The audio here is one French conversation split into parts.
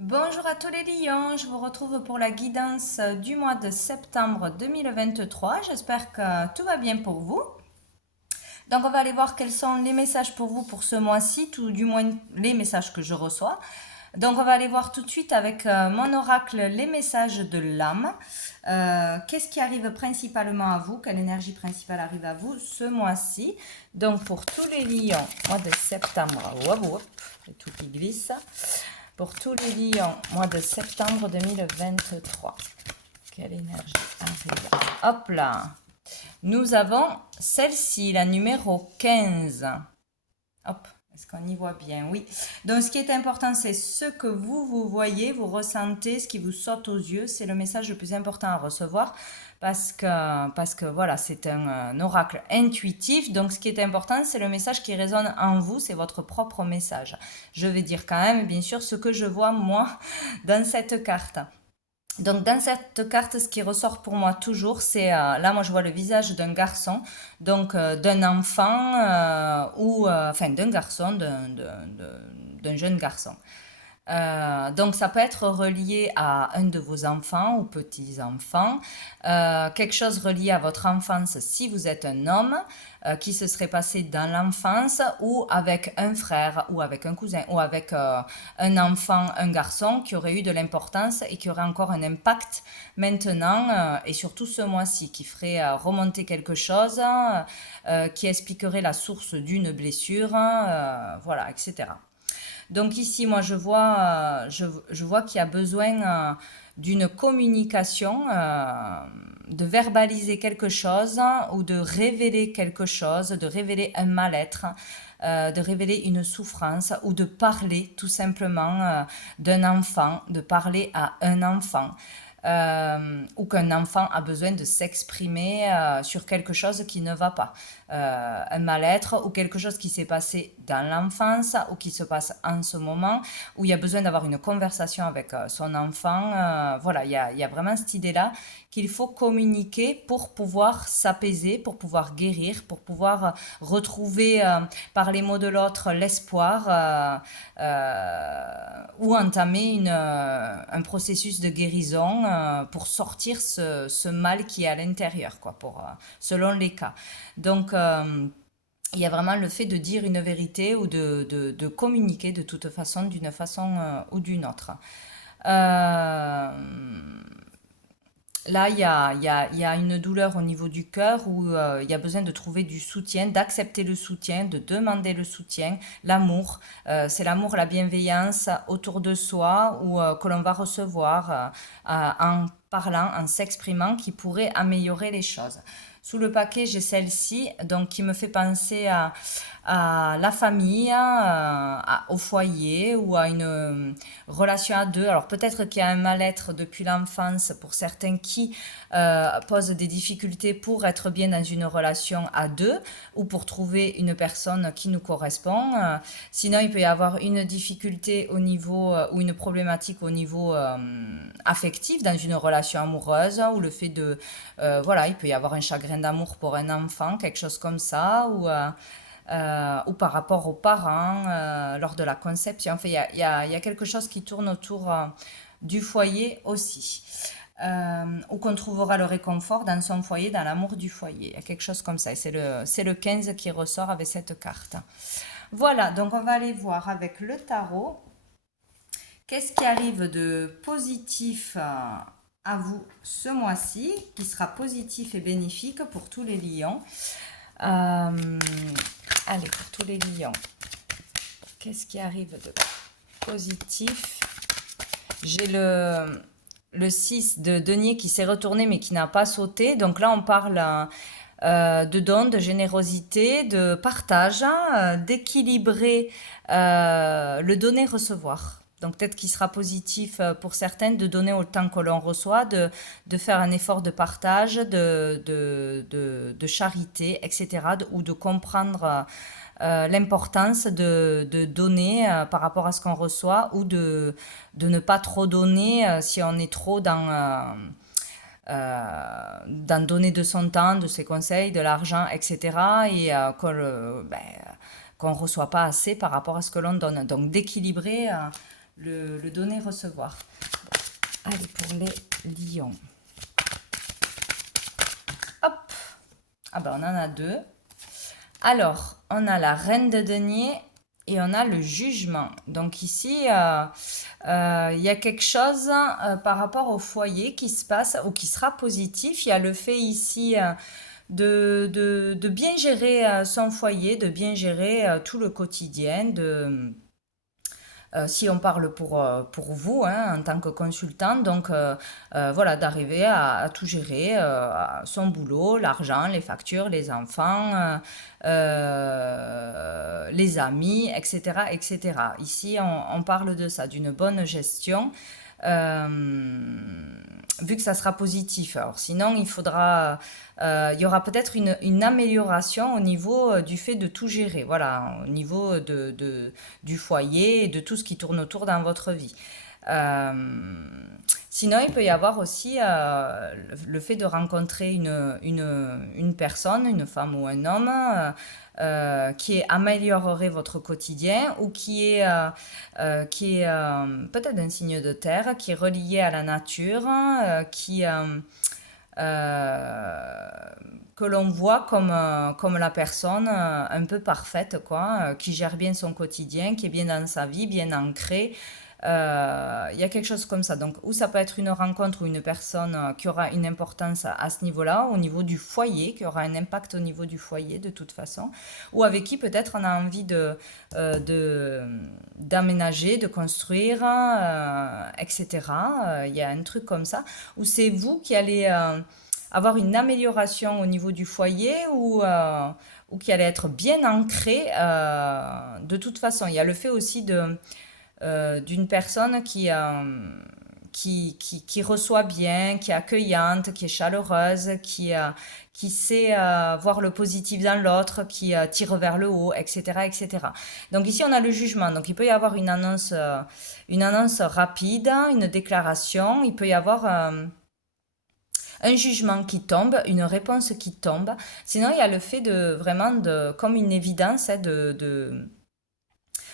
Bonjour à tous les lions, je vous retrouve pour la guidance du mois de septembre 2023. J'espère que tout va bien pour vous. Donc on va aller voir quels sont les messages pour vous pour ce mois-ci, tout du moins les messages que je reçois. Donc on va aller voir tout de suite avec mon oracle les messages de l'âme. Qu'est-ce qui arrive principalement à vous? Quelle énergie principale arrive à vous ce mois-ci? Donc pour tous les lions, mois de septembre, hop, hop, et tout qui glisse. Pour tous les lions, mois de septembre 2023. Quelle énergie arrive? Hop là. Nous avons celle-ci, la numéro 15. Hop, est-ce qu'on y voit bien? Oui. Donc, ce qui est important, c'est ce que vous voyez, vous ressentez, ce qui vous saute aux yeux. C'est le message le plus important à recevoir parce que voilà, c'est un oracle intuitif. Donc, ce qui est important, c'est le message qui résonne en vous, c'est votre propre message. Je vais dire quand même, bien sûr, ce que je vois, moi, dans cette carte. Donc dans cette carte, ce qui ressort pour moi toujours, c'est là moi je vois le visage d'un garçon, donc d'un enfant ou enfin d'un garçon, d'un jeune garçon. Donc ça peut être relié à un de vos enfants ou petits-enfants, quelque chose relié à votre enfance si vous êtes un homme, qui se serait passé dans l'enfance ou avec un frère ou avec un cousin ou avec un enfant, un garçon qui aurait eu de l'importance et qui aurait encore un impact maintenant et surtout ce mois-ci qui ferait remonter quelque chose, qui expliquerait la source d'une blessure, voilà, etc. Donc ici, moi, je vois qu'il y a besoin d'une communication, de verbaliser quelque chose ou de révéler quelque chose, de révéler un mal-être, de révéler une souffrance ou de parler tout simplement d'un enfant, de parler à un enfant. Ou qu'un enfant a besoin de s'exprimer sur quelque chose qui ne va pas. Un mal-être ou quelque chose qui s'est passé dans l'enfance ou qui se passe en ce moment, où il y a besoin d'avoir une conversation avec son enfant. Voilà, il y a vraiment cette idée-là qu'il faut communiquer pour pouvoir s'apaiser, pour pouvoir guérir, pour pouvoir retrouver par les mots de l'autre l'espoir ou entamer un processus de guérison pour sortir ce mal qui est à l'intérieur, quoi, selon les cas. Donc, il y a vraiment le fait de dire une vérité ou de communiquer de toute façon, d'une façon ou d'une autre. Euh, Là, il y a une douleur au niveau du cœur où il y a besoin de trouver du soutien, d'accepter le soutien, de demander le soutien, l'amour. C'est l'amour, la bienveillance autour de soi ou que l'on va recevoir en parlant, en s'exprimant, qui pourrait améliorer les choses. Sous le paquet, j'ai celle-ci, donc qui me fait penser à la famille, au foyer ou à une relation à deux. Alors peut-être qu'il y a un mal-être depuis l'enfance pour certains qui posent des difficultés pour être bien dans une relation à deux ou pour trouver une personne qui nous correspond. Sinon, il peut y avoir une difficulté au niveau ou une problématique au niveau affectif dans une relation amoureuse ou le fait de voilà, il peut y avoir un chagrin d'amour pour un enfant, quelque chose comme ça, ou par rapport aux parents lors de la conception. Enfin, il y a quelque chose qui tourne autour du foyer aussi. Où qu'on trouvera le réconfort dans son foyer, dans l'amour du foyer. Il y a quelque chose comme ça. Et c'est le 15 qui ressort avec cette carte. Voilà, donc on va aller voir avec le tarot. Qu'est-ce qui arrive de positif à vous ce mois-ci, qui sera positif et bénéfique pour tous les lions? Allez, pour tous les lions, qu'est-ce qui arrive de positif? J'ai le 6 de denier qui s'est retourné mais qui n'a pas sauté. Donc là, on parle de don, de générosité, de partage, d'équilibrer le donner-recevoir. Donc peut-être qu'il sera positif pour certaines de donner autant que l'on reçoit, de faire un effort de partage, de charité, etc. Ou de comprendre l'importance de donner par rapport à ce qu'on reçoit ou de ne pas trop donner si on est trop dans donner de son temps, de ses conseils, de l'argent, etc. Et qu'on ne reçoit pas assez par rapport à ce que l'on donne. Donc d'équilibrer le donner-recevoir. Allez, pour les lions. Hop. Ah ben, on en a deux. Alors, on a la reine de denier et on a le jugement. Donc ici, il y a quelque chose par rapport au foyer qui se passe ou qui sera positif. Il y a le fait ici de bien gérer son foyer, de bien gérer tout le quotidien, si on parle pour vous hein, en tant que consultant, donc voilà, d'arriver à tout gérer, son boulot, l'argent, les factures, les enfants, les amis, etc., etc. Ici, on parle de ça, d'une bonne gestion. euh, Vu que ça sera positif. Alors sinon, il y aura peut-être une amélioration au niveau du fait de tout gérer, voilà, au niveau du foyer et de tout ce qui tourne autour dans votre vie. Euh, Sinon, il peut y avoir aussi le fait de rencontrer une personne, une femme ou un homme, qui améliorerait votre quotidien ou qui est peut-être un signe de terre, qui est relié à la nature, euh, que l'on voit comme la personne un peu parfaite, quoi, qui gère bien son quotidien, qui est bien dans sa vie, bien ancrée. Il y a quelque chose comme ça. Donc, ou ça peut être une rencontre ou une personne qui aura une importance à ce niveau-là, au niveau du foyer, qui aura un impact au niveau du foyer de toute façon, ou avec qui peut-être on a envie d'aménager, de construire, etc. Il y a un truc comme ça, où c'est vous qui allez avoir une amélioration au niveau du foyer ou qui allait être bien ancré de toute façon. Il y a le fait aussi d'une personne qui reçoit bien, qui est accueillante, qui est chaleureuse, qui sait voir le positif dans l'autre, qui tire vers le haut, etc., etc. Donc ici, on a le jugement. Donc il peut y avoir une annonce rapide, une déclaration. Il peut y avoir un jugement qui tombe, une réponse qui tombe. Sinon, il y a le fait de vraiment comme une évidence, hein,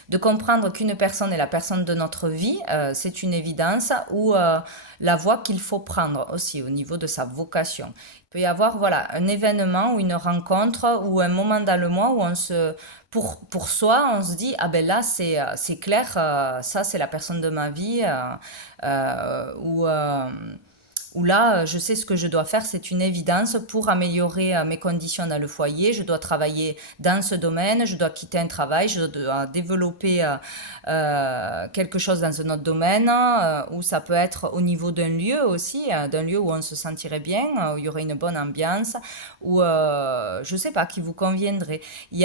de comprendre qu'une personne est la personne de notre vie, c'est une évidence, ou la voie qu'il faut prendre aussi au niveau de sa vocation. Il peut y avoir voilà, un événement ou une rencontre ou un moment dans le mois où pour soi, on se dit, ah ben là, c'est clair, ça c'est la personne de ma vie, où là, je sais ce que je dois faire, c'est une évidence pour améliorer mes conditions dans le foyer. Je dois travailler dans ce domaine, je dois quitter un travail, je dois développer quelque chose dans un autre domaine, ou ça peut être au niveau d'un lieu aussi, d'un lieu où on se sentirait bien, où il y aurait une bonne ambiance, ou je ne sais pas, qui vous conviendrait. Il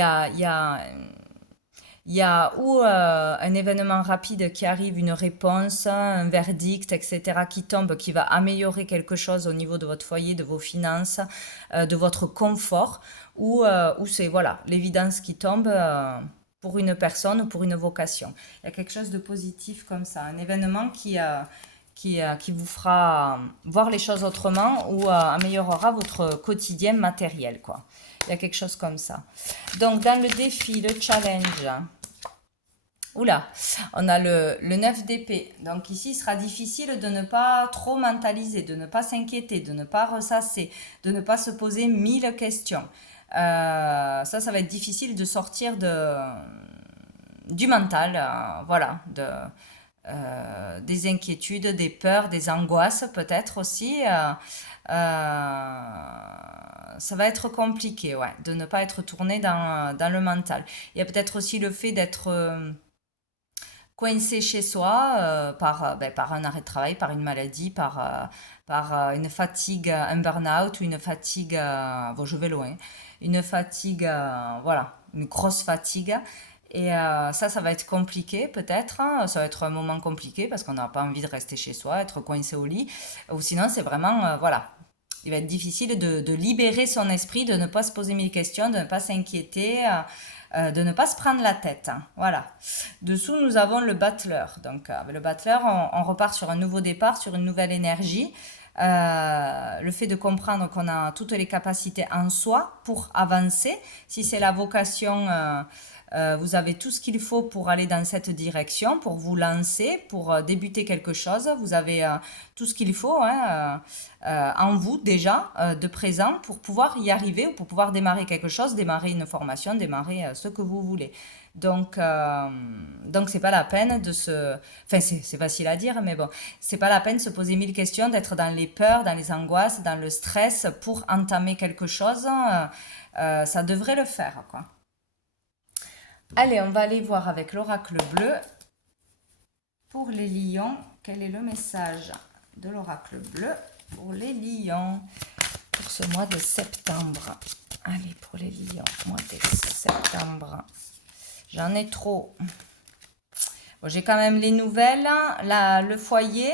y a ou un événement rapide qui arrive, une réponse, un verdict, etc., qui tombe, qui va améliorer quelque chose au niveau de votre foyer, de vos finances, de votre confort, ou c'est voilà, l'évidence qui tombe pour une personne ou pour une vocation. Il y a quelque chose de positif comme ça, un événement qui vous fera voir les choses autrement ou améliorera votre quotidien matériel, quoi. Il y a quelque chose comme ça. Donc, dans le défi, le challenge, oula, on a le 9 d'épée. Donc, ici, il sera difficile de ne pas trop mentaliser, de ne pas s'inquiéter, de ne pas ressasser, de ne pas se poser 1000 questions. Ça va être difficile de sortir du mental, voilà, des inquiétudes, des peurs, des angoisses peut-être aussi. Ça va être compliqué, ouais, de ne pas être tourné dans le mental. Il y a peut-être aussi le fait d'être coincé chez soi par un arrêt de travail, par une maladie, par une fatigue, un burn-out ou une fatigue, bon je vais loin, une fatigue, voilà, une grosse fatigue. Et ça va être compliqué peut-être, hein. Ça va être un moment compliqué parce qu'on n'a pas envie de rester chez soi, être coincé au lit. Ou sinon c'est vraiment, voilà, il va être difficile de libérer son esprit, de ne pas se poser 1000 questions, de ne pas s'inquiéter, de ne pas se prendre la tête, hein. Voilà. Dessous, nous avons le battleur. Donc, le battleur, on repart sur un nouveau départ, sur une nouvelle énergie. Le fait de comprendre qu'on a toutes les capacités en soi pour avancer. Si c'est la vocation Vous avez tout ce qu'il faut pour aller dans cette direction, pour vous lancer, pour débuter quelque chose. Vous avez tout ce qu'il faut hein, en vous déjà, de présent, pour pouvoir y arriver ou pour pouvoir démarrer quelque chose, démarrer une formation, démarrer ce que vous voulez. Donc c'est pas la peine de se... Enfin, c'est facile à dire, mais bon, c'est pas la peine de se poser mille questions, d'être dans les peurs, dans les angoisses, dans le stress pour entamer quelque chose. Ça devrait le faire, quoi. Allez, on va aller voir avec l'oracle bleu. Pour les lions, quel est le message de l'oracle bleu pour les lions pour ce mois de septembre? Allez, pour les lions, mois de septembre. J'en ai trop. Bon, j'ai quand même les nouvelles, là, le foyer,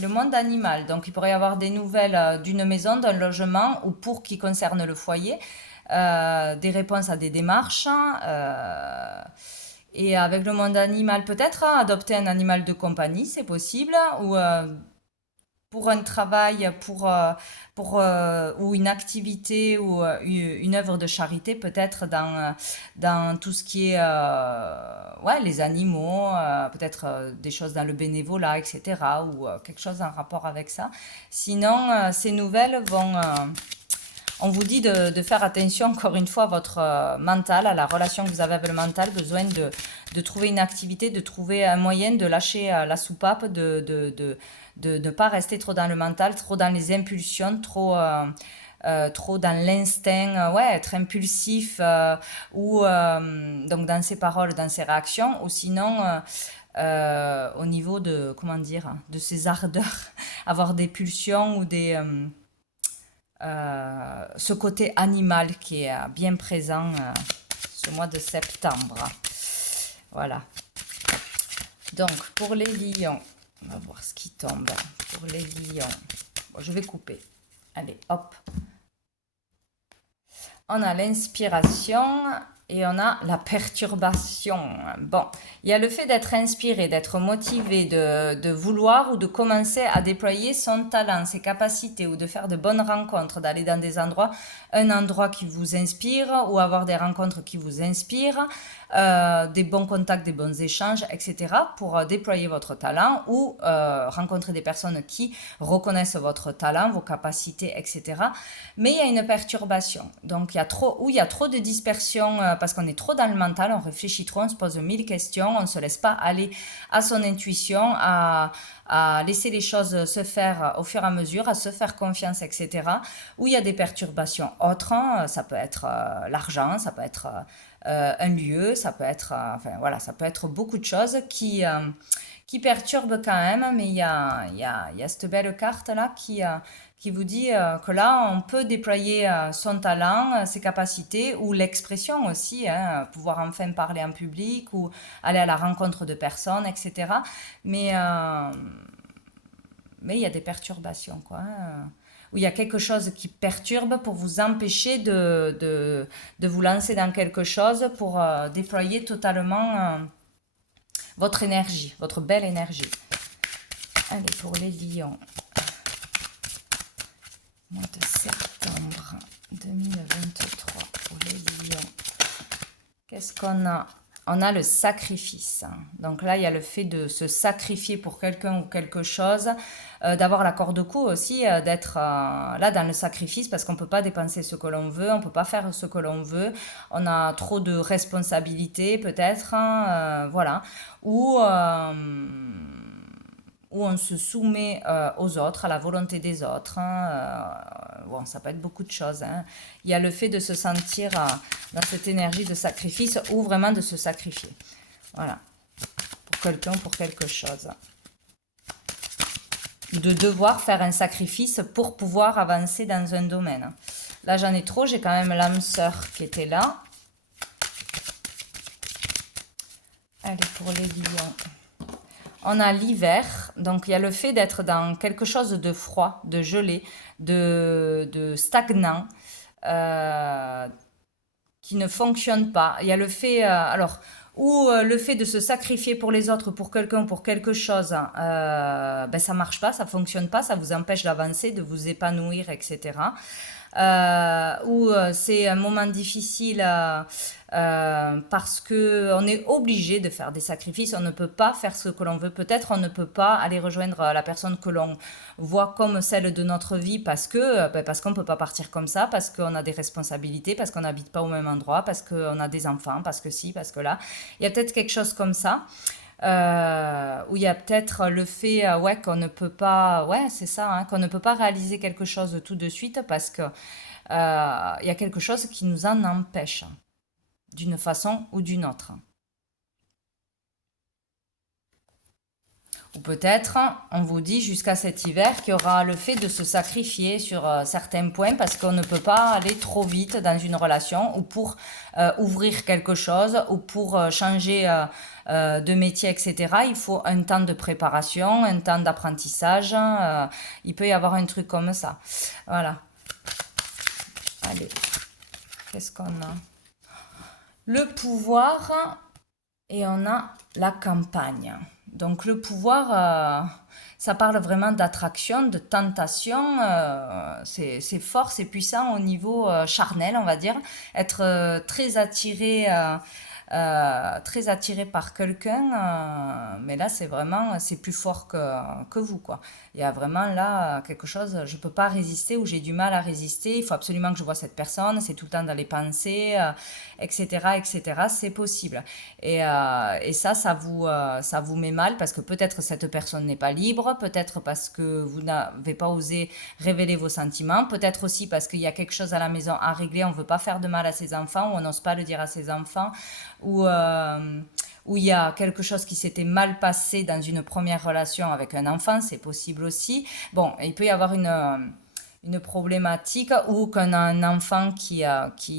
le monde animal. Donc, il pourrait y avoir des nouvelles d'une maison, d'un logement ou pour qui concerne le foyer. Des réponses à des démarches. Et avec le monde animal, peut-être adopter un animal de compagnie, c'est possible. Ou pour un travail, ou une activité ou une œuvre de charité, peut-être dans tout ce qui est ouais, les animaux, peut-être des choses dans le bénévolat, etc. ou quelque chose en rapport avec ça. Sinon, ces nouvelles vont... on vous dit de faire attention encore une fois à votre mental, à la relation que vous avez avec le mental, besoin de trouver une activité, de trouver un moyen de lâcher la soupape, de ne pas rester trop dans le mental, trop dans les impulsions, trop dans l'instinct, ouais, être impulsif ou donc dans ses paroles, dans ses réactions, ou sinon au niveau de, comment dire, de ses ardeurs, avoir des pulsions ou des... ce côté animal qui est bien présent ce mois de septembre. Voilà. Donc, pour les lions, on va voir ce qui tombe. Pour les lions, bon, je vais couper. Allez, hop. On a l'inspiration et on a la perturbation. Bon, il y a le fait d'être inspiré, d'être motivé, de vouloir ou de commencer à déployer son talent, ses capacités ou de faire de bonnes rencontres, d'aller dans des endroits, un endroit qui vous inspire ou avoir des rencontres qui vous inspirent, des bons contacts, des bons échanges, etc. pour déployer votre talent ou rencontrer des personnes qui reconnaissent votre talent, vos capacités, etc. Mais il y a une perturbation. Donc, il y a trop de dispersion parce qu'on est trop dans le mental, on réfléchit trop, on se pose mille questions, on ne se laisse pas aller à son intuition, à laisser les choses se faire au fur et à mesure, à se faire confiance, etc. Où il y a des perturbations autres, hein, ça peut être l'argent, ça peut être un lieu, ça peut être, enfin voilà, ça peut être beaucoup de choses qui perturbent quand même, mais il y a cette belle carte là qui vous dit que là, on peut déployer son talent, ses capacités ou l'expression aussi, hein, pouvoir enfin parler en public ou aller à la rencontre de personnes, etc. Mais il y a des perturbations, quoi. Hein, où il y a quelque chose qui perturbe pour vous empêcher de vous lancer dans quelque chose pour déployer totalement votre énergie, votre belle énergie. Allez, pour les lions. Mois de septembre 2023 pour les lions. Qu'est-ce qu'on a? On a le sacrifice. Donc là, il y a le fait de se sacrifier pour quelqu'un ou quelque chose, d'avoir la corde au cou aussi, d'être là dans le sacrifice parce qu'on ne peut pas dépenser ce que l'on veut, on ne peut pas faire ce que l'on veut, on a trop de responsabilités peut-être, hein, voilà. Où on se soumet aux autres, à la volonté des autres. Hein, bon, ça peut être beaucoup de choses. Hein. Il y a le fait de se sentir dans cette énergie de sacrifice ou vraiment de se sacrifier. Voilà. Pour quelqu'un, pour quelque chose. De devoir faire un sacrifice pour pouvoir avancer dans un domaine. Là, j'en ai trop. J'ai quand même l'âme sœur qui était là. Allez, pour les lions. On a l'hiver, donc il y a le fait d'être dans quelque chose de froid, de gelé, de stagnant, qui ne fonctionne pas. Il y a le fait, le fait de se sacrifier pour les autres, pour quelqu'un, pour quelque chose, ben ça marche pas, ça fonctionne pas, ça vous empêche d'avancer, de vous épanouir, etc. où c'est un moment difficile parce que on est obligé de faire des sacrifices, on ne peut pas faire ce que l'on veut, peut-être on ne peut pas aller rejoindre la personne que l'on voit comme celle de notre vie parce qu'on ne peut pas partir comme ça, parce qu'on a des responsabilités, parce qu'on n'habite pas au même endroit, parce qu'on a des enfants, parce que si, parce que là. Il y a peut-être quelque chose comme ça. Où il y a peut-être le fait ouais, qu'on ne peut pas, ouais, c'est ça, hein, qu'on ne peut pas réaliser quelque chose tout de suite parce que il y a quelque chose qui nous en empêche d'une façon ou d'une autre. Ou peut-être, on vous dit jusqu'à cet hiver qu'il y aura le fait de se sacrifier sur certains points parce qu'on ne peut pas aller trop vite dans une relation ou pour ouvrir quelque chose ou pour changer de métier, etc. Il faut un temps de préparation, un temps d'apprentissage. Il peut y avoir un truc comme ça. Voilà. Allez, qu'est-ce qu'on a? Le pouvoir et on a la campagne. Donc le pouvoir, ça parle vraiment d'attraction, de tentation. C'est fort, c'est puissant au niveau charnel, on va dire. Être très attiré par quelqu'un. Mais là, c'est vraiment, c'est plus fort que vous, quoi. Il y a vraiment là quelque chose, je peux pas résister ou j'ai du mal à résister. Il faut absolument que je vois cette personne. C'est tout le temps dans les pensées, etc., etc. C'est possible. Et ça vous met mal parce que peut-être cette personne n'est pas libre, peut-être parce que vous n'avez pas osé révéler vos sentiments, peut-être aussi parce qu'il y a quelque chose à la maison à régler, on ne veut pas faire de mal à ses enfants ou on n'ose pas le dire à ses enfants, ou où il y a quelque chose qui s'était mal passé dans une première relation avec un enfant, c'est possible aussi. Bon, il peut y avoir une problématique ou qu'on a un enfant qui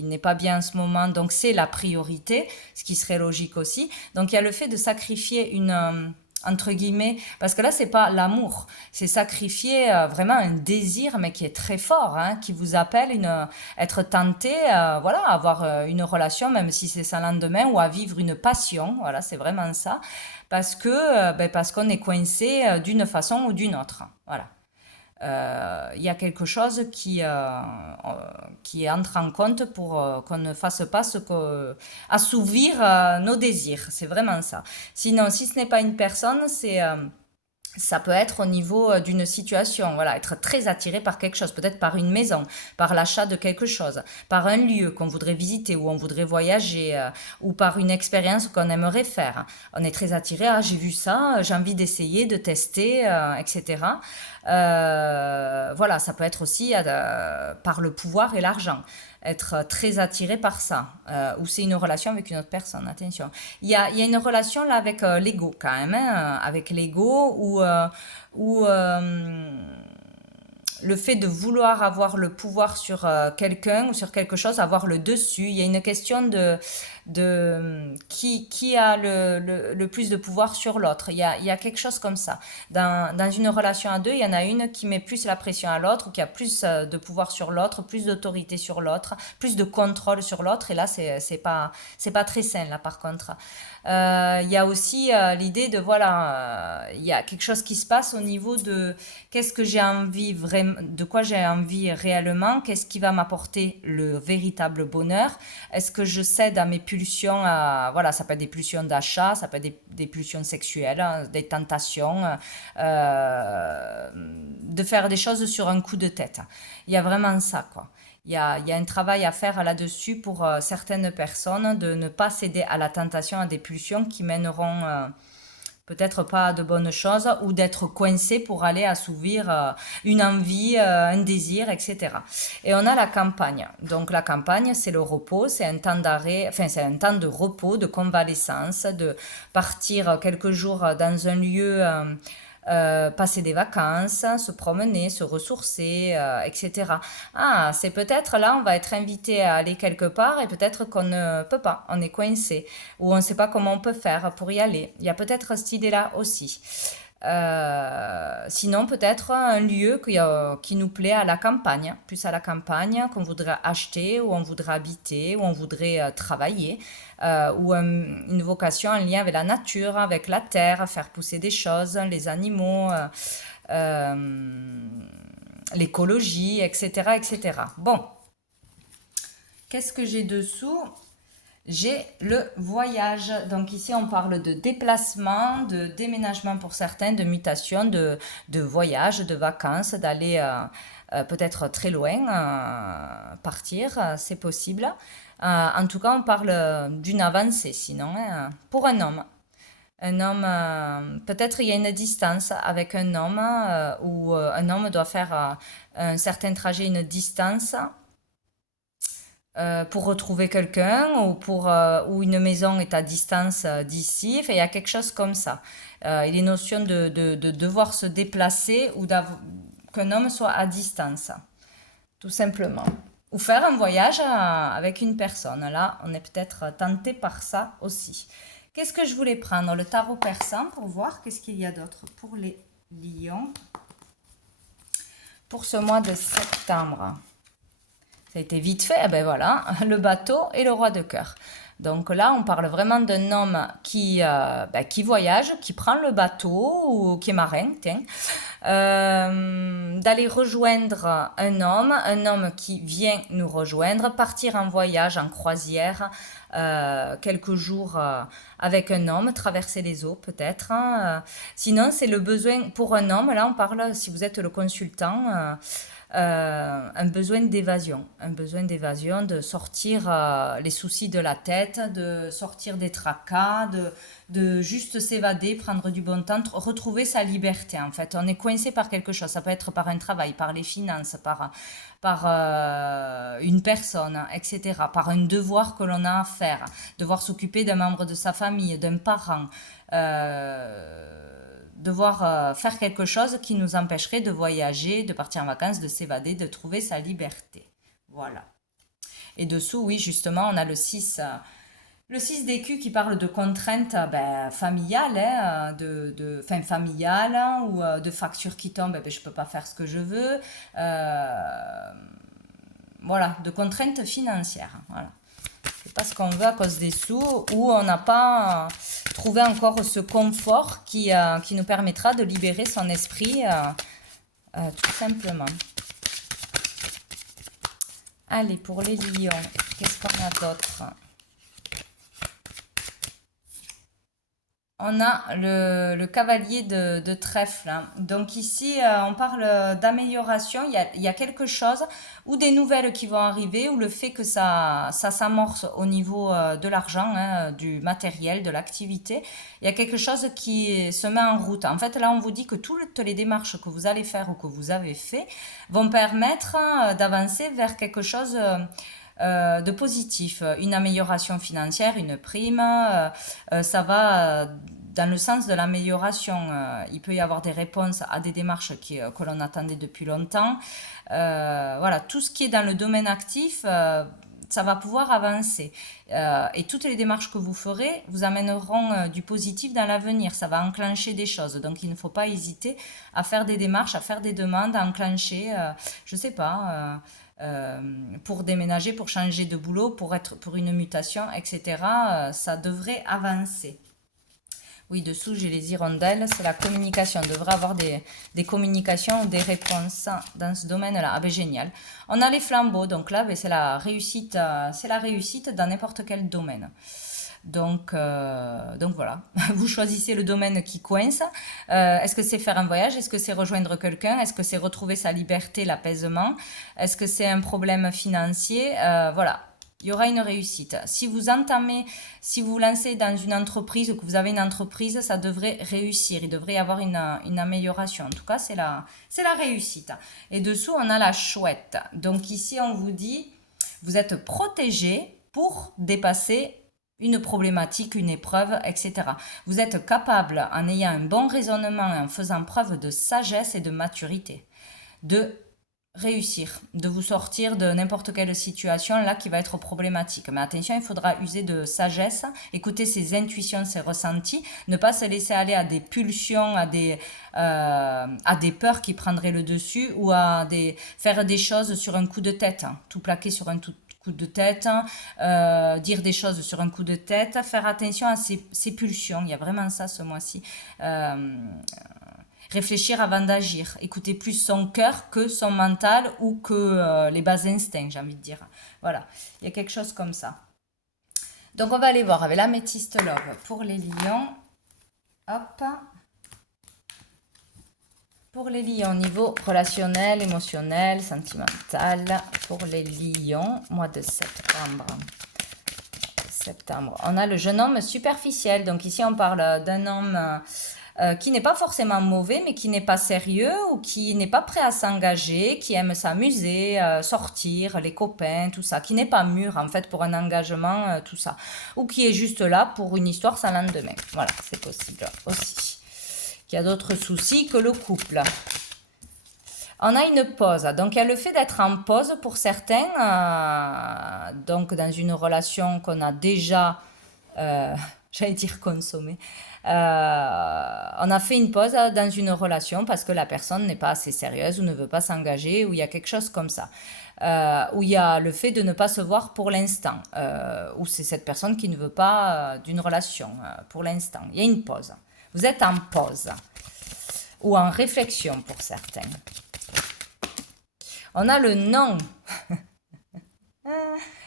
n'est pas bien en ce moment, donc c'est la priorité, ce qui serait logique aussi. Donc il y a le fait de sacrifier entre guillemets, parce que là c'est pas l'amour, c'est sacrifier vraiment un désir, mais qui est très fort, hein, qui vous appelle être tenté, voilà, à avoir une relation, même si c'est sans lendemain, ou à vivre une passion, voilà, c'est vraiment ça, parce qu'on est coincé d'une façon ou d'une autre, voilà. Il y a quelque chose qui entre en compte pour qu'on ne fasse pas assouvir nos désirs. C'est vraiment ça. Sinon, si ce n'est pas une personne, ça peut être au niveau d'une situation, voilà, être très attiré par quelque chose, peut-être par une maison, par l'achat de quelque chose, par un lieu qu'on voudrait visiter ou on voudrait voyager, ou par une expérience qu'on aimerait faire. On est très attiré, ah j'ai vu ça, j'ai envie d'essayer, de tester, etc. Voilà, ça peut être aussi par le pouvoir et l'argent, être très attiré par ça, ou c'est une relation avec une autre personne, attention. Il y a une relation là avec l'ego quand même, hein, avec l'ego où le fait de vouloir avoir le pouvoir sur quelqu'un ou sur quelque chose, avoir le dessus, il y a une question qui a le plus de pouvoir sur l'autre. Il y a quelque chose comme ça. Dans une relation à deux, il y en a une qui met plus la pression à l'autre, ou qui a plus de pouvoir sur l'autre, plus d'autorité sur l'autre, plus de contrôle sur l'autre. Et là, c'est pas très sain, là, par contre. Il y a aussi l'idée de, voilà, il y a quelque chose qui se passe au niveau de qu'est-ce que j'ai envie vraiment, de quoi j'ai envie réellement, qu'est-ce qui va m'apporter le véritable bonheur. Est-ce que je cède à mes pulsions, voilà, ça peut être des pulsions d'achat, ça peut être des pulsions sexuelles, hein, des tentations, de faire des choses sur un coup de tête. Il y a vraiment ça, quoi. Il y a un travail à faire là-dessus pour certaines personnes de ne pas céder à la tentation, à des pulsions qui mèneront peut-être pas à de bonnes choses ou d'être coincé pour aller assouvir une envie, un désir, etc. Et on a la campagne. Donc la campagne, c'est le repos, c'est un temps d'arrêt, enfin c'est un temps de repos, de convalescence, de partir quelques jours dans un lieu passer des vacances, se promener, se ressourcer, etc. Ah, c'est peut-être là, on va être invité à aller quelque part et peut-être qu'on ne peut pas, on est coincé, ou on ne sait pas comment on peut faire pour y aller. Il y a peut-être cette idée-là aussi. Sinon, peut-être un lieu qui nous plaît à la campagne, plus à la campagne, qu'on voudrait acheter, où on voudrait habiter, où on voudrait travailler, ou une vocation en lien avec la nature, avec la terre, faire pousser des choses, les animaux. Euh, l'écologie, etc., etc. Bon, qu'est-ce que j'ai dessous? J'ai le voyage. Donc ici, on parle de déplacement, de déménagement pour certains, de mutation, de voyage, de vacances, d'aller peut-être très loin, partir, c'est possible. En tout cas, on parle d'une avancée, sinon, hein, pour un homme. Un homme, peut-être il y a une distance avec un homme où un homme doit faire un certain trajet, une distance pour retrouver quelqu'un ou ou une maison est à distance d'ici. Enfin, il y a quelque chose comme ça. Il est notion de devoir se déplacer ou qu'un homme soit à distance, tout simplement. Ou faire un voyage avec une personne. Là, on est peut-être tenté par ça aussi. Qu'est-ce que je voulais prendre? Le tarot persan pour voir qu'est-ce qu'il y a d'autre pour les lions pour ce mois de septembre. Ça a été vite fait, eh ben voilà, le bateau et le roi de cœur. Donc là, on parle vraiment d'un homme qui voyage, qui prend le bateau, ou qui est marin, tiens, d'aller rejoindre un homme qui vient nous rejoindre, partir en voyage, en croisière, quelques jours avec un homme, traverser les eaux peut-être, hein. Sinon, c'est le besoin pour un homme, là on parle, si vous êtes le consultant, un besoin d'évasion, de sortir les soucis de la tête, de sortir des tracas, de juste s'évader, prendre du bon temps, retrouver sa liberté en fait. On est coincé par quelque chose, ça peut être par un travail, par les finances, par une personne, etc., par un devoir que l'on a à faire, devoir s'occuper d'un membre de sa famille, d'un parent. Devoir faire quelque chose qui nous empêcherait de voyager, de partir en vacances, de s'évader, de trouver sa liberté. Voilà. Et dessous, oui, justement, on a le 6 d'écus qui parle de contraintes familiales, hein, fin, familiales, hein, ou de factures qui tombent, je ne peux pas faire ce que je veux. Voilà, de contraintes financières. Voilà. C'est pas ce qu'on veut à cause des sous, ou on n'a pas trouvé encore ce confort qui nous permettra de libérer son esprit, tout simplement. Allez, pour les lions, qu'est-ce qu'on a d'autre? On a le cavalier de trèfle, hein. Donc ici, on parle d'amélioration. Il y a quelque chose ou des nouvelles qui vont arriver ou le fait que ça s'amorce au niveau de l'argent, hein, du matériel, de l'activité. Il y a quelque chose qui se met en route. En fait, là, on vous dit que toutes les démarches que vous allez faire ou que vous avez fait vont permettre d'avancer vers quelque chose de positif, une amélioration financière, une prime, ça va dans le sens de l'amélioration. Il peut y avoir des réponses à des démarches que l'on attendait depuis longtemps. Voilà, tout ce qui est dans le domaine actif, ça va pouvoir avancer. Et toutes les démarches que vous ferez vous amèneront du positif dans l'avenir. Ça va enclencher des choses. Donc il ne faut pas hésiter à faire des démarches, à faire des demandes, à enclencher, je ne sais pas, pour déménager, pour changer de boulot, pour une mutation, etc. Ça devrait avancer. Oui, dessous, j'ai les hirondelles, c'est la communication. On devrait avoir des communications ou des réponses dans ce domaine-là. Ah ben génial. On a les flambeaux, donc là, ben, c'est la réussite dans n'importe quel domaine. Donc voilà, vous choisissez le domaine qui coince. Est-ce que c'est faire un voyage? Est-ce que c'est rejoindre quelqu'un? Est-ce que c'est retrouver sa liberté, l'apaisement? Est-ce que c'est un problème financier? Voilà, il y aura une réussite. Si vous vous lancez dans une entreprise ou que vous avez une entreprise, ça devrait réussir. Il devrait y avoir une amélioration. En tout cas, c'est la réussite. Et dessous, on a la chouette. Donc ici, on vous dit, vous êtes protégé pour dépasser une problématique, une épreuve, etc. Vous êtes capable, en ayant un bon raisonnement et en faisant preuve de sagesse et de maturité, de réussir, de vous sortir de n'importe quelle situation là qui va être problématique. Mais attention, il faudra user de sagesse, écouter ses intuitions, ses ressentis, ne pas se laisser aller à des pulsions, à des peurs qui prendraient le dessus ou faire des choses sur un coup de tête, hein, tout plaquer sur un coup de tête, dire des choses sur un coup de tête, faire attention à ces pulsions. Il y a vraiment ça ce mois-ci. réfléchir avant d'agir, écouter plus son cœur que son mental ou que les bas instincts, j'ai envie de dire. Voilà, il y a quelque chose comme ça. Donc on va aller voir avec l'améthyste love pour les lions. Hop. Pour les lions, niveau relationnel, émotionnel, sentimental, pour les lions, mois de septembre. On a le jeune homme superficiel. Donc ici, on parle d'un homme qui n'est pas forcément mauvais, mais qui n'est pas sérieux ou qui n'est pas prêt à s'engager, qui aime s'amuser, sortir, les copains, tout ça, qui n'est pas mûr en fait pour un engagement, tout ça. Ou qui est juste là pour une histoire sans lendemain. Voilà, c'est possible aussi. Qu'il y a d'autres soucis que le couple. On a une pause. Donc, il y a le fait d'être en pause pour certains. Donc, dans une relation qu'on a déjà, j'allais dire consommée. On a fait une pause dans une relation parce que la personne n'est pas assez sérieuse ou ne veut pas s'engager ou il y a quelque chose comme ça. Où il y a le fait de ne pas se voir pour l'instant. Ou c'est cette personne qui ne veut pas d'une relation pour l'instant. Il y a une pause. Vous êtes en pause ou en réflexion pour certains. On a le non.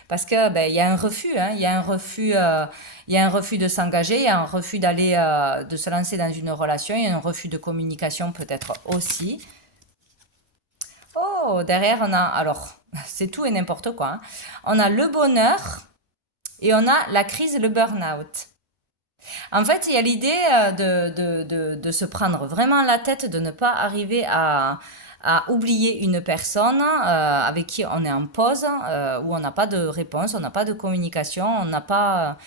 Parce que il y a un refus, hein, il y a un refus de s'engager, il y a un refus d'aller, de se lancer dans une relation, il y a un refus de communication peut-être aussi. Oh, derrière on a, alors c'est tout et n'importe quoi, hein. On a le bonheur et on a la crise, le burn-out. En fait, il y a l'idée de se prendre vraiment la tête, de ne pas arriver à oublier une personne avec qui on est en pause, où on n'a pas de réponse, on n'a pas de communication, on n'a pas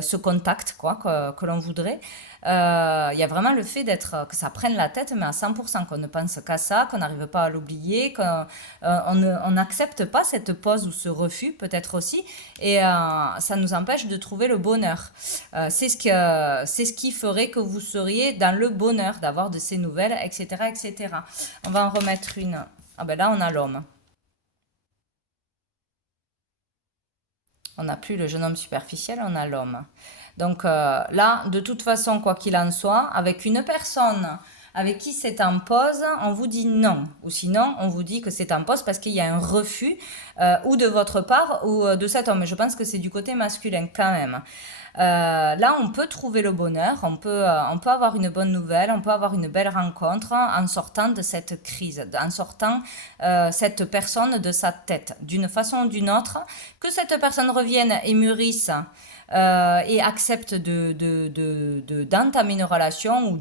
ce contact quoi, que l'on voudrait. Il y a vraiment le fait que ça prenne la tête, mais à 100%, qu'on ne pense qu'à ça, qu'on n'arrive pas à l'oublier, on n'accepte pas cette pause ou ce refus, peut-être aussi, et ça nous empêche de trouver le bonheur. C'est ce qui ferait que vous seriez dans le bonheur d'avoir de ces nouvelles, etc., etc. On va en remettre une. Ah ben là, on a l'homme. On n'a plus le jeune homme superficiel, on a l'homme. Donc là, de toute façon, quoi qu'il en soit, avec une personne avec qui c'est en pause, on vous dit non. Ou sinon, on vous dit que c'est en pause parce qu'il y a un refus, ou de votre part, ou de cet homme. Mais je pense que c'est du côté masculin quand même. Là, on peut trouver le bonheur, on peut avoir une bonne nouvelle, on peut avoir une belle rencontre en sortant de cette crise, en sortant cette personne de sa tête, d'une façon ou d'une autre, que cette personne revienne et mûrisse et accepte d'entamer une relation ou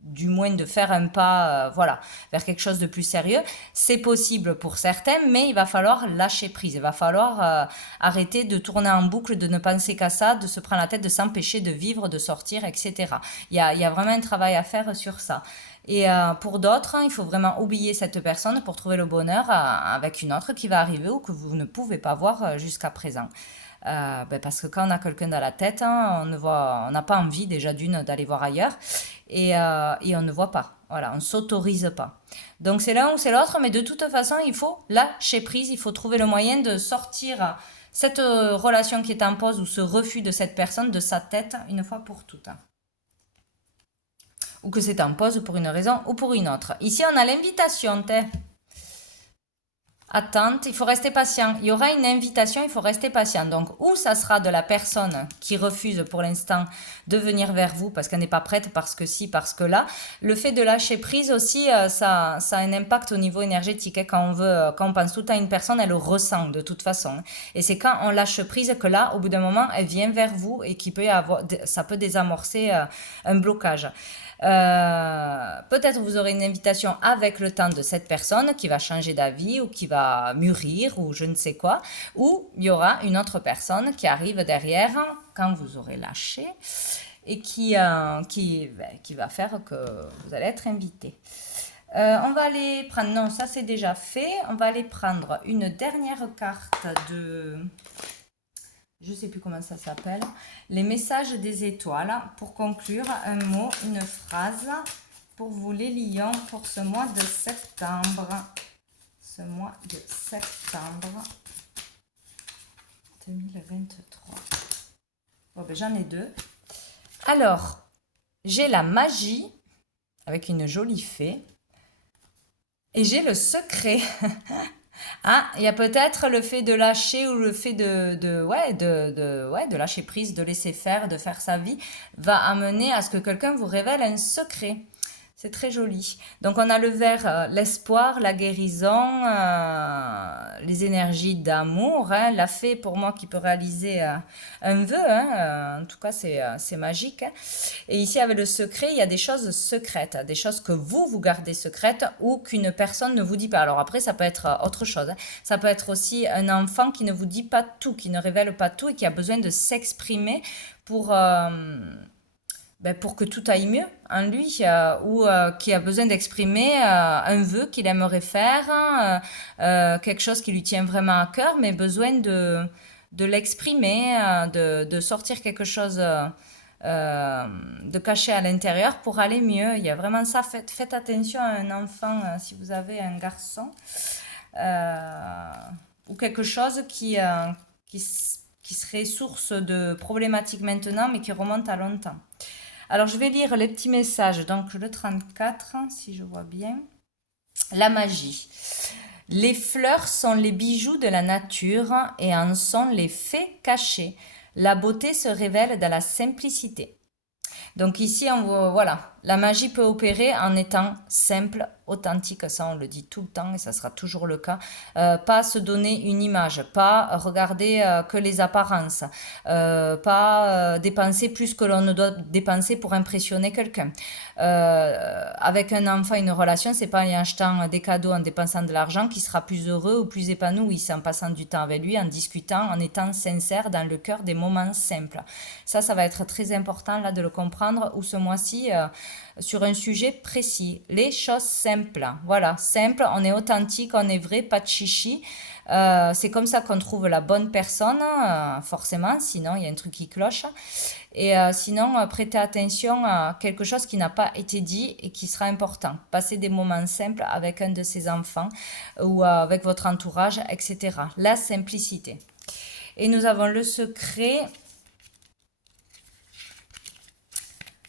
du moins de faire un pas voilà, vers quelque chose de plus sérieux. C'est possible pour certains, mais il va falloir lâcher prise. Il va falloir arrêter de tourner en boucle, de ne penser qu'à ça, de se prendre la tête, de s'empêcher de vivre, de sortir, etc. Il y a vraiment un travail à faire sur ça. Et pour d'autres, il faut vraiment oublier cette personne pour trouver le bonheur avec une autre qui va arriver ou que vous ne pouvez pas voir jusqu'à présent. Parce que quand on a quelqu'un dans la tête, hein, on n'a pas envie déjà d'une d'aller voir ailleurs et on ne voit pas. Voilà, on ne s'autorise pas. Donc c'est l'un ou c'est l'autre, mais de toute façon, il faut lâcher prise, il faut trouver le moyen de sortir cette relation qui est en pause ou ce refus de cette personne de sa tête une fois pour toutes. Ou que c'est en pause pour une raison ou pour une autre. Ici, on a l'invitation, attente, il faut rester patient. Il y aura une invitation, il faut rester patient. Donc, ou ça sera de la personne qui refuse pour l'instant de venir vers vous parce qu'elle n'est pas prête, parce que si, parce que là. Le fait de lâcher prise aussi, ça a un impact au niveau énergétique. Quand on pense tout le temps à une personne, elle le ressent de toute façon. Et c'est quand on lâche prise que là, au bout d'un moment, elle vient vers vous et ça peut désamorcer un blocage. Peut-être vous aurez une invitation avec le temps de cette personne qui va changer d'avis ou qui va mûrir ou je ne sais quoi, ou il y aura une autre personne qui arrive derrière quand vous aurez lâché et qui va faire que vous allez être invité. On va aller prendre, non ça c'est déjà fait, on va aller prendre une dernière carte de... Je ne sais plus comment ça s'appelle, les messages des étoiles, pour conclure un mot, une phrase pour vous les lions pour ce mois de septembre. Ce mois de septembre 2023. Bon, ben, j'en ai deux. Alors, j'ai la magie. avec une jolie fée. Et j'ai le secret. Ah, il y a peut-être le fait de lâcher ou le fait de lâcher prise, de laisser faire, de faire sa vie, va amener à ce que quelqu'un vous révèle un secret. C'est très joli. Donc on a le vert, l'espoir, la guérison, les énergies d'amour, hein, la fée pour moi qui peut réaliser un vœu, hein, en tout cas c'est magique, hein. Et ici avec le secret, il y a des choses secrètes, des choses que vous gardez secrètes ou qu'une personne ne vous dit pas. Alors après ça peut être autre chose, hein. Ça peut être aussi un enfant qui ne vous dit pas tout, qui ne révèle pas tout et qui a besoin de s'exprimer pour... pour que tout aille mieux en lui, ou qui a besoin d'exprimer un vœu qu'il aimerait faire, hein, quelque chose qui lui tient vraiment à cœur, mais besoin de l'exprimer, de sortir quelque chose de caché à l'intérieur pour aller mieux. Il y a vraiment ça. Faites attention à un enfant si vous avez un garçon euh, ou quelque chose qui, qui serait source de problématiques maintenant, mais qui remonte à longtemps. Alors, je vais lire les petits messages. Donc, le 34, si je vois bien. La magie. Les fleurs sont les bijoux de la nature et en sont les fées cachées. La beauté se révèle dans la simplicité. Donc ici, voilà, la magie peut opérer en étant simple, authentique, ça on le dit tout le temps et ça sera toujours le cas. Pas se donner une image, pas regarder que les apparences, pas dépenser plus que l'on ne doit dépenser pour impressionner quelqu'un. Avec un enfant, une relation, c'est pas en achetant des cadeaux, en dépensant de l'argent qui sera plus heureux ou plus épanoui, c'est en passant du temps avec lui, en discutant, en étant sincère dans le cœur des moments simples. Ça va être très important là de le comprendre ou ce mois-ci sur un sujet précis. Les choses simples. Voilà, simple, on est authentique, on est vrai, pas de chichi. C'est comme ça qu'on trouve la bonne personne, forcément, sinon il y a un truc qui cloche. Et sinon, prêtez attention à quelque chose qui n'a pas été dit et qui sera important. Passez des moments simples avec un de ses enfants ou avec votre entourage, etc. La simplicité. Et nous avons le secret.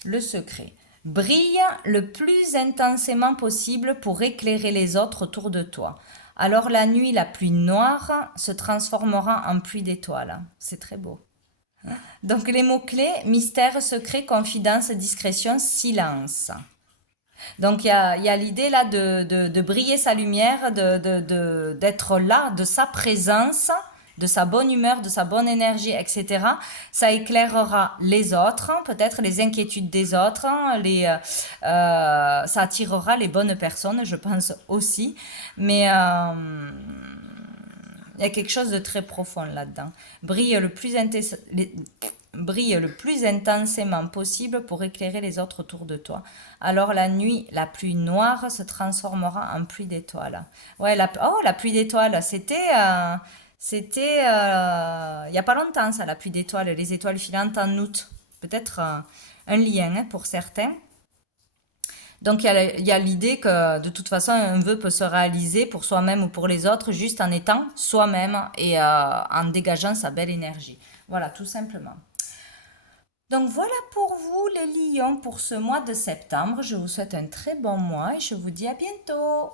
Le secret. Brille le plus intensément possible pour éclairer les autres autour de toi. Alors la nuit la plus noire se transformera en pluie d'étoiles. C'est très beau. Donc les mots-clés, mystère, secret, confidence, discrétion, silence. Donc il y a l'idée là de briller sa lumière, d'être là, de sa présence, de sa bonne humeur, de sa bonne énergie, etc. Ça éclairera les autres, peut-être les inquiétudes des autres, ça attirera les bonnes personnes, je pense aussi. Mais il y a quelque chose de très profond là-dedans. Brille le plus intensément possible pour éclairer les autres autour de toi. Alors la nuit la plus noire se transformera en pluie d'étoiles. Ouais, la pluie d'étoiles, c'était il n'y a pas longtemps ça, la pluie d'étoiles, les étoiles filantes en août. Peut-être un lien hein, pour certains. Donc il y a l'idée que de toute façon un vœu peut se réaliser pour soi-même ou pour les autres juste en étant soi-même et en dégageant sa belle énergie. Voilà, tout simplement. Donc voilà pour vous les lions pour ce mois de septembre. Je vous souhaite un très bon mois et je vous dis à bientôt.